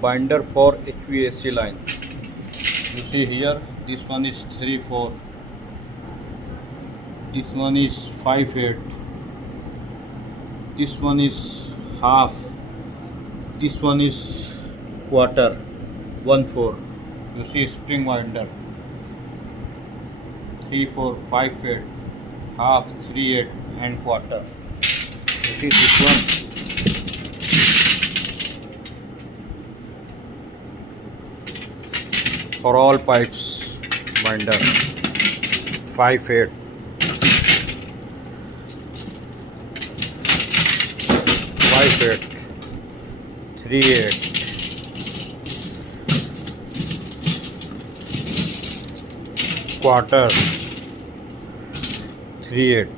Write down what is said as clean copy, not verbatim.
binder for HVAC line. You see here, this one is 3/4, this one is 5/8, this one is half, this one is quarter, 1/4. You see spring binder 3/4, 5/8, half, 3/8 and quarter. You see this one. For all pipes binder 5/8, 5/8, 3/8, quarter, 3/8.